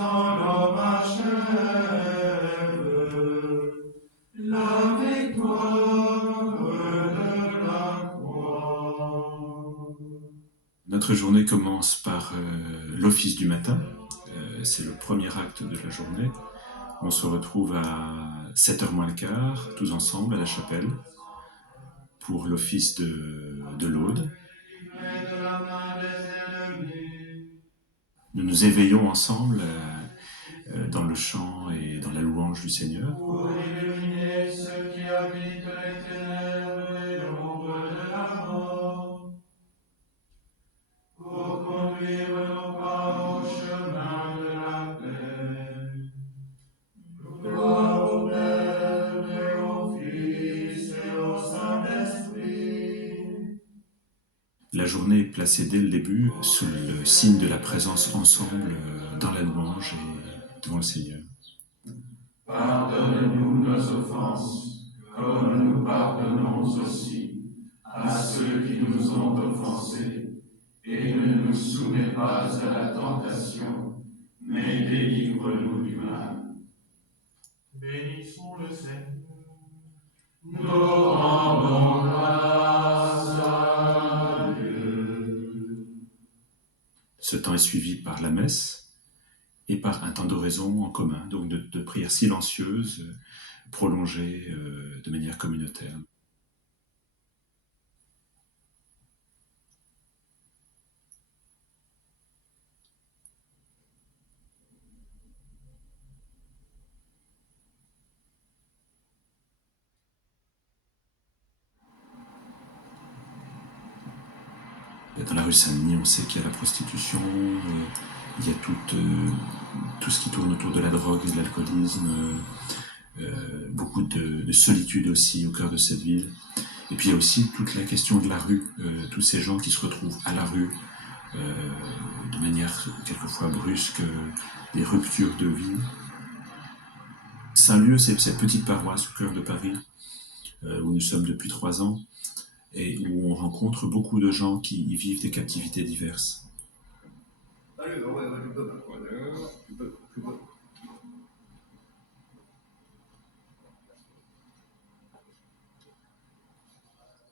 quand l'homme achève la victoire de la croix. Notre journée commence par l'office du matin. C'est le premier acte de la journée. On se retrouve à 7h moins le quart, tous ensemble à la chapelle, pour l'office de l'aude. Nous nous éveillons ensemble dans le chant et dans la louange du Seigneur. Pour illuminer ceux qui habitent les ténèbres et l'ombre de la mort, pour conduire nos pas au chemin de la paix. Gloire au Père et au Fils et au Saint-Esprit. La journée est placée dès le début sous le signe de la présence ensemble dans la louange et devant le Seigneur. Pardonne-nous nos offenses, comme nous pardonnons aussi à ceux qui nous ont offensés, et ne nous soumets pas à la tentation, mais délivre-nous du mal. Bénissons le Seigneur. Nous rendons grâce à Dieu. Ce temps est suivi par la messe et par un temps d'oraison en commun, donc de prières silencieuses, prolongées de manière communautaire. Dans la rue Saint-Denis, on sait qu'il y a la prostitution, il y a tout ce qui tourne autour de la drogue et de l'alcoolisme, beaucoup de solitude aussi au cœur de cette ville. Et puis il y a aussi toute la question de la rue, tous ces gens qui se retrouvent à la rue de manière quelquefois brusque, des ruptures de vie. Saint-Lieu, c'est cette petite paroisse au cœur de Paris, où nous sommes depuis 3 ans, et où on rencontre beaucoup de gens qui y vivent des captivités diverses.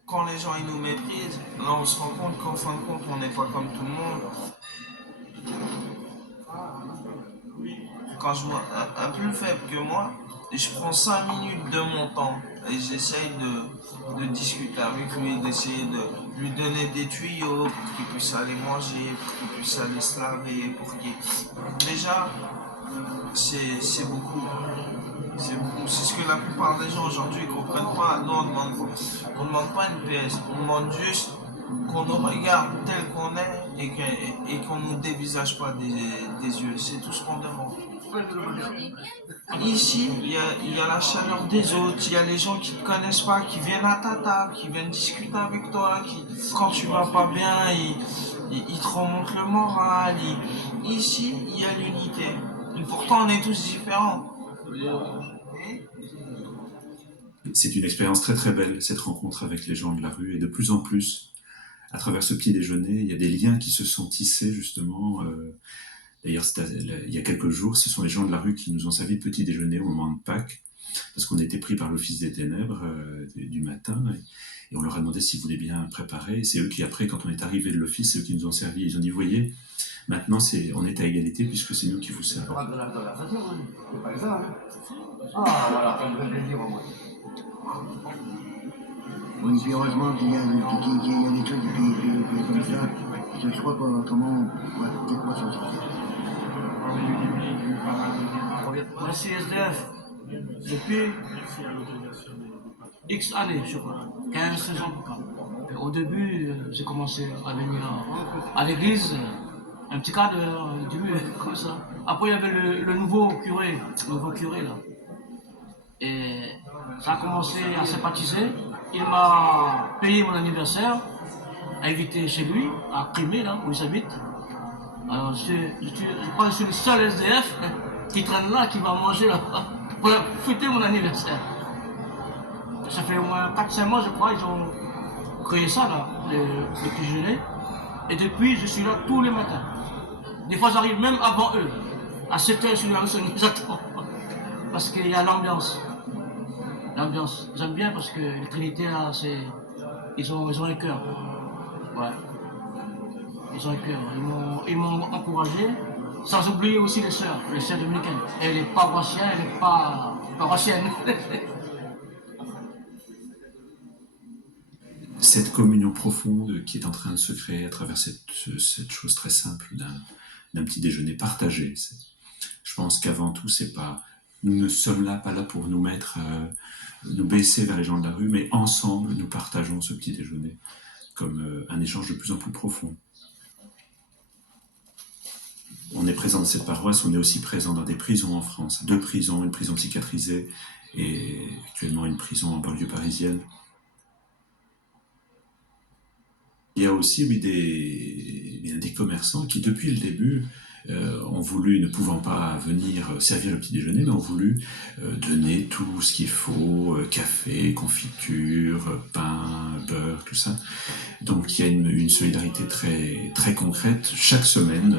Quand les gens ils nous méprisent, là on se rend compte qu'en fin de compte on n'est pas comme tout le monde. Quand je vois un plus faible que moi, je prends 5 minutes de mon temps et j'essaye de discuter avec lui, d'essayer de lui donner des tuyaux pour qu'il puisse aller manger, pour qu'il puisse aller se laver, pour qu'il... Déjà, c'est beaucoup. C'est beaucoup. C'est ce que la plupart des gens aujourd'hui ne comprennent pas. Nous, on ne demande pas une pièce, on demande juste qu'on nous regarde tel qu'on est et qu'on ne nous dévisage pas des yeux. C'est tout ce qu'on demande. Ici, il y a la chaleur des autres, il y a les gens qui ne te connaissent pas, qui viennent à ta table, qui viennent discuter avec toi, qui, quand tu vas pas bien, ils te remontent le moral. Ici, il y a l'unité. Et pourtant, on est tous différents. C'est une expérience très très belle, cette rencontre avec les gens de la rue, et de plus en plus, à travers ce petit déjeuner, il y a des liens qui se sont tissés justement. D'ailleurs, il y a quelques jours, ce sont les gens de la rue qui nous ont servi de petit déjeuner au moment de Pâques, parce qu'on était pris par l'office des ténèbres du matin, et on leur a demandé s'ils voulaient bien préparer. Et c'est eux qui, après, quand on est arrivé de l'office, c'est eux qui nous ont servi. Ils ont dit, vous voyez, maintenant on est à égalité puisque c'est nous qui vous servons. Oui, puis heureusement qu'il y a des trucs et puis comme ça, je crois que comment on va peut-être pas s'en sortir. Moi, c'est SDF depuis X années, je crois, 15-16 ans. Au début, j'ai commencé à venir à l'église, un petit cas de début, comme ça. Après, il y avait le nouveau curé là. Et ça a commencé à sympathiser. Il m'a payé mon anniversaire, invité chez lui, à Crimée, là, où il habite. Alors, je crois que je suis le seul SDF qui traîne là, qui va manger là, pour fêter mon anniversaire. Ça fait au moins 4-5 mois, je crois, ils ont créé ça, là, le déjeuner. Et depuis, je suis là tous les matins. Des fois, j'arrive même avant eux. À 7 heures, je suis dans la rue, on nous attend. Parce qu'il y a l'ambiance. L'ambiance. J'aime bien parce que les Trinitaires, ils ont un cœur. Ouais. Ils ont un cœur. Ils m'ont encouragé. Sans oublier aussi les sœurs dominicaines. Elle est paroissienne, elle n'est pas paroissienne. Cette communion profonde qui est en train de se créer à travers cette chose très simple d'un petit déjeuner partagé. Je pense qu'avant tout, c'est pas, nous ne sommes là, pas là pour nous mettre, nous baisser vers les gens de la rue, mais ensemble, nous partageons ce petit déjeuner comme un échange de plus en plus profond. On est présent dans cette paroisse, on est aussi présent dans des prisons en France, 2 prisons, une prison psychiatrisée et actuellement une prison en banlieue parisienne. Il y a aussi des commerçants qui, depuis le début, ont voulu, ne pouvant pas venir servir le petit déjeuner, mais ont voulu donner tout ce qu'il faut, café, confiture, pain, beurre, tout ça. Donc il y a une solidarité très, très concrète. Chaque semaine,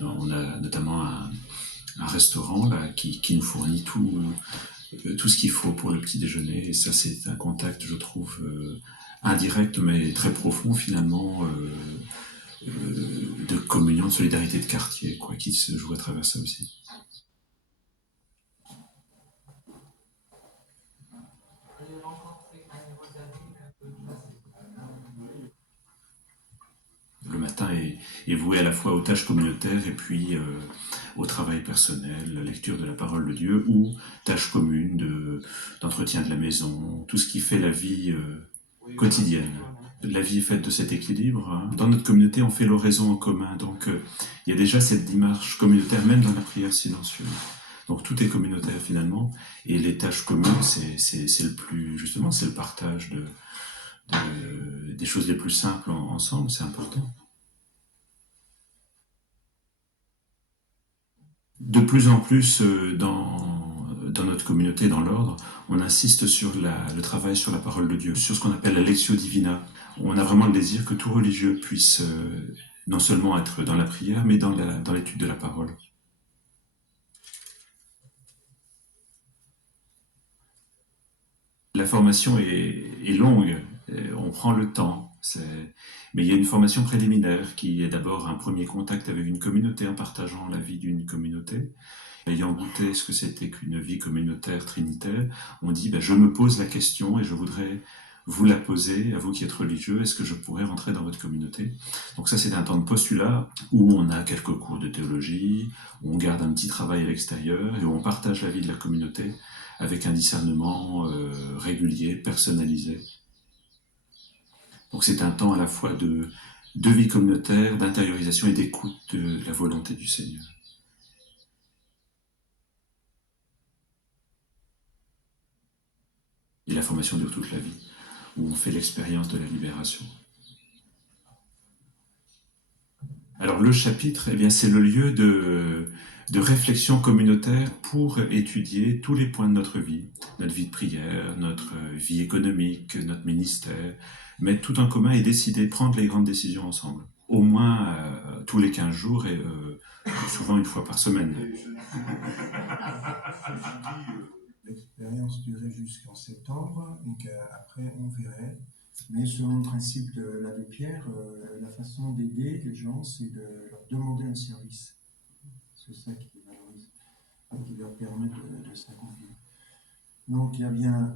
on a notamment un restaurant là, qui nous fournit tout ce qu'il faut pour le petit déjeuner. Et ça, c'est un contact, je trouve, indirect mais très profond finalement, de communion, de solidarité de quartier, quoi, qui se joue à travers ça aussi. Le matin est voué à la fois aux tâches communautaires et puis au travail personnel, la lecture de la parole de Dieu ou tâches communes d'entretien de la maison, tout ce qui fait la vie quotidienne. La vie est faite de cet équilibre. Hein. Dans notre communauté, on fait l'oraison en commun. Donc, il y a déjà cette démarche communautaire, même dans la prière silencieuse. Donc, tout est communautaire finalement. Et les tâches communes, c'est le plus, justement, c'est le partage des choses les plus simples ensemble. C'est important. De plus en plus, dans notre communauté, dans l'ordre, on insiste sur le travail sur la parole de Dieu, sur ce qu'on appelle la lectio divina. On a vraiment le désir que tout religieux puisse non seulement être dans la prière, mais dans l'étude de la parole. La formation est longue, on prend le temps, mais il y a une formation préliminaire qui est d'abord un premier contact avec une communauté en partageant la vie d'une communauté. Ayant goûté ce que c'était qu'une vie communautaire trinitaire, on dit je me pose la question et je voudrais vous la poser, à vous qui êtes religieux, est-ce que je pourrais rentrer dans votre communauté? Donc ça, c'est un temps de postulat où on a quelques cours de théologie, où on garde un petit travail à l'extérieur et où on partage la vie de la communauté avec un discernement régulier, personnalisé. Donc c'est un temps à la fois de vie communautaire, d'intériorisation et d'écoute de la volonté du Seigneur. Et la formation dure toute la vie, où on fait l'expérience de la libération. Alors le chapitre, c'est le lieu de réflexion communautaire pour étudier tous les points de notre vie de prière, notre vie économique, notre ministère, mettre tout en commun et décider, prendre les grandes décisions ensemble. Au moins tous les 15 jours et souvent une fois par semaine. L'expérience durait jusqu'en septembre et qu'après on verrait. Mais selon le principe de l'abbé Pierre, la façon d'aider les gens, c'est de leur demander un service. C'est ça qui les valorise et qui leur permet de s'accomplir. Donc il y a bien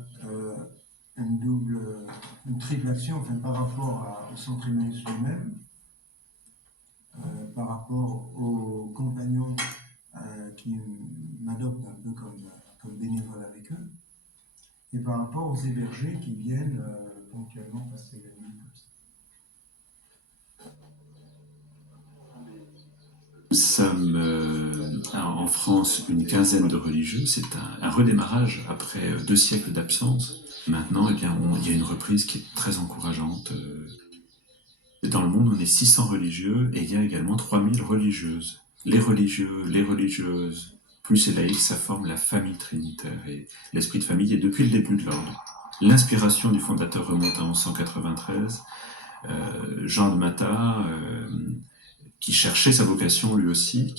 une triple action par rapport au centre Emmaüs lui-même, par rapport aux compagnons qui m'adoptent un peu comme bénévole avec eux, et par rapport aux hébergés qui viennent ponctuellement passer la nuit comme ça. Nous sommes en France une quinzaine de religieux, c'est un redémarrage après 2 siècles d'absence. Maintenant, il y a une reprise qui est très encourageante. Dans le monde, on est 600 religieux et il y a également 3000 religieuses. Les religieux, les religieuses, plus les laïcs, ça forme la famille trinitaire et l'esprit de famille est depuis le début de l'ordre. L'inspiration du fondateur remonte à 1193. Jean de Matha, qui cherchait sa vocation lui aussi,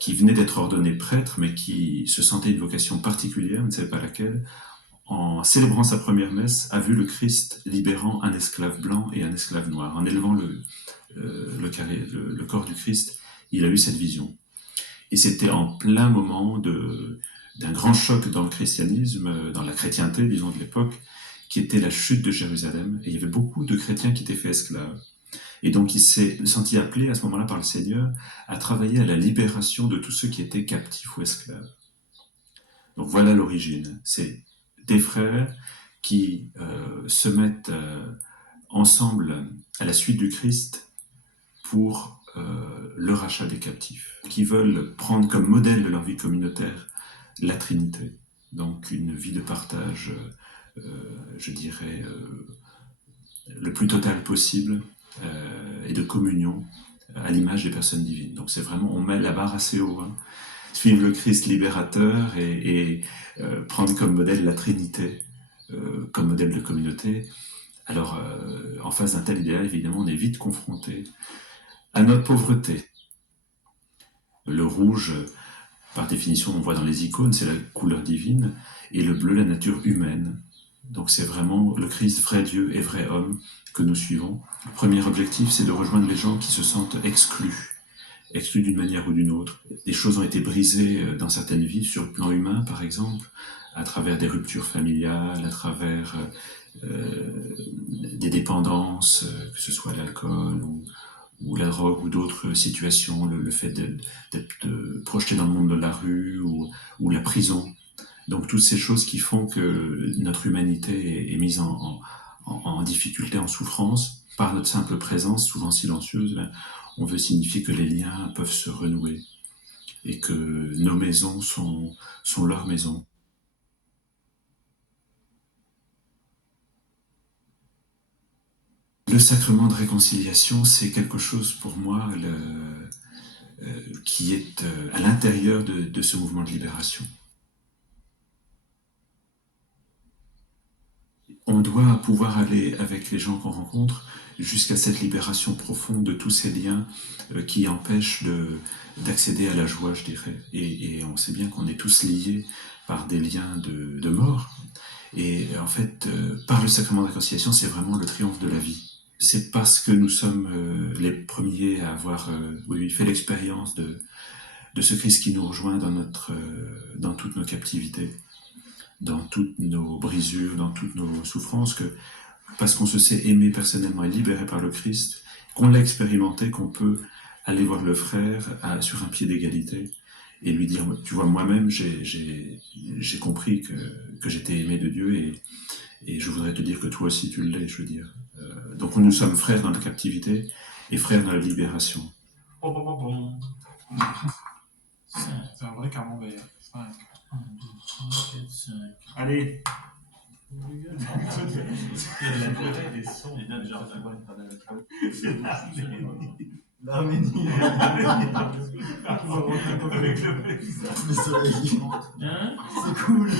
qui venait d'être ordonné prêtre, mais qui se sentait une vocation particulière, ne savait pas laquelle, en célébrant sa première messe, a vu le Christ libérant un esclave blanc et un esclave noir. En élevant le corps du Christ, il a eu cette vision. Et c'était en plein moment d'un grand choc dans le christianisme, dans la chrétienté, disons, de l'époque, qui était la chute de Jérusalem. Et il y avait beaucoup de chrétiens qui étaient faits esclaves. Et donc il s'est senti appelé à ce moment-là par le Seigneur à travailler à la libération de tous ceux qui étaient captifs ou esclaves. Donc voilà l'origine. C'est des frères qui se mettent ensemble à la suite du Christ pour le rachat des captifs, qui veulent prendre comme modèle de leur vie communautaire la Trinité. Donc une vie de partage, je dirais, le plus total possible, et de communion à l'image des personnes divines. Donc c'est vraiment, on met la barre assez haut. Hein. Suivre le Christ libérateur et prendre comme modèle la Trinité, comme modèle de communauté. Alors, en face d'un tel idéal, évidemment, on est vite confronté à notre pauvreté. Le rouge, par définition, on voit dans les icônes, c'est la couleur divine, et le bleu, la nature humaine. Donc c'est vraiment le Christ, vrai Dieu et vrai homme, que nous suivons. Le premier objectif, c'est de rejoindre les gens qui se sentent exclus d'une manière ou d'une autre. Des choses ont été brisées dans certaines vies, sur le plan humain par exemple, à travers des ruptures familiales, à travers des dépendances, que ce soit l'alcool ou la drogue ou d'autres situations, le fait d'être projeté dans le monde de la rue ou la prison. Donc toutes ces choses qui font que notre humanité est mise en difficulté, en souffrance, par notre simple présence, souvent silencieuse, on veut signifier que les liens peuvent se renouer et que nos maisons sont leurs maisons. Le sacrement de réconciliation, c'est quelque chose pour moi qui est à l'intérieur de ce mouvement de libération. On doit pouvoir aller avec les gens qu'on rencontre jusqu'à cette libération profonde de tous ces liens qui empêchent d'accéder à la joie, je dirais. Et on sait bien qu'on est tous liés par des liens de mort. Et en fait, par le sacrement de réconciliation, c'est vraiment le triomphe de la vie. C'est parce que nous sommes les premiers à avoir fait l'expérience de ce Christ qui nous rejoint dans toutes nos captivités, dans toutes nos brisures, dans toutes nos souffrances, que parce qu'on se sait aimé personnellement et libéré par le Christ, qu'on l'a expérimenté, qu'on peut aller voir le frère sur un pied d'égalité et lui dire, tu vois, moi-même, j'ai compris que j'étais aimé de Dieu et je voudrais te dire que toi aussi tu l'es, je veux dire. Donc nous sommes frères dans la captivité et frères dans la libération. C'est un vrai camembert. 5. 1, 2, 3, 4, 5. Allez. L'Arménie. C'est cool.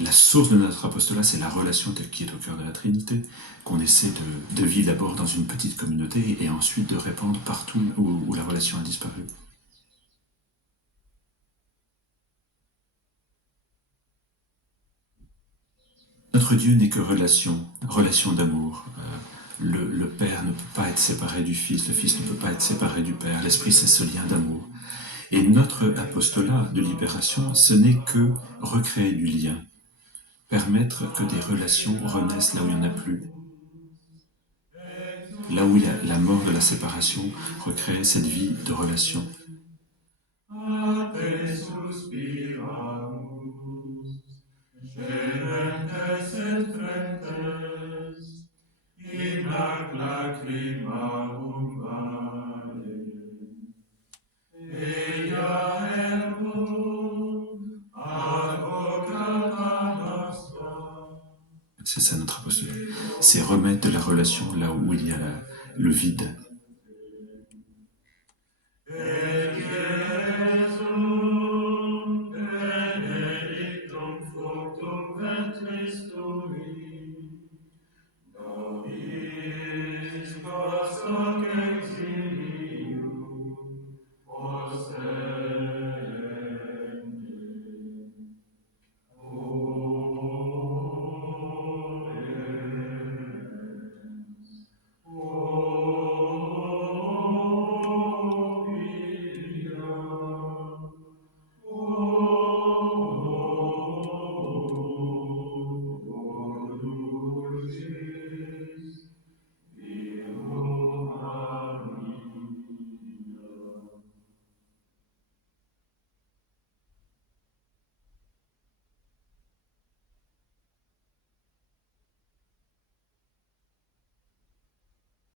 La source de notre apostolat, c'est la relation qui est au cœur de la Trinité, qu'on essaie de vivre d'abord dans une petite communauté et ensuite de répandre partout où la relation a disparu. Notre Dieu n'est que relation d'amour. Le Père ne peut pas être séparé du Fils, le Fils ne peut pas être séparé du Père, l'Esprit c'est ce lien d'amour. Et notre apostolat de libération, ce n'est que recréer du lien, permettre que des relations renaissent là où il n'y en a plus. Là où il y a la mort de la séparation, recréer cette vie de relation. C'est ça notre apostolat. C'est remettre de la relation là où il y a le vide.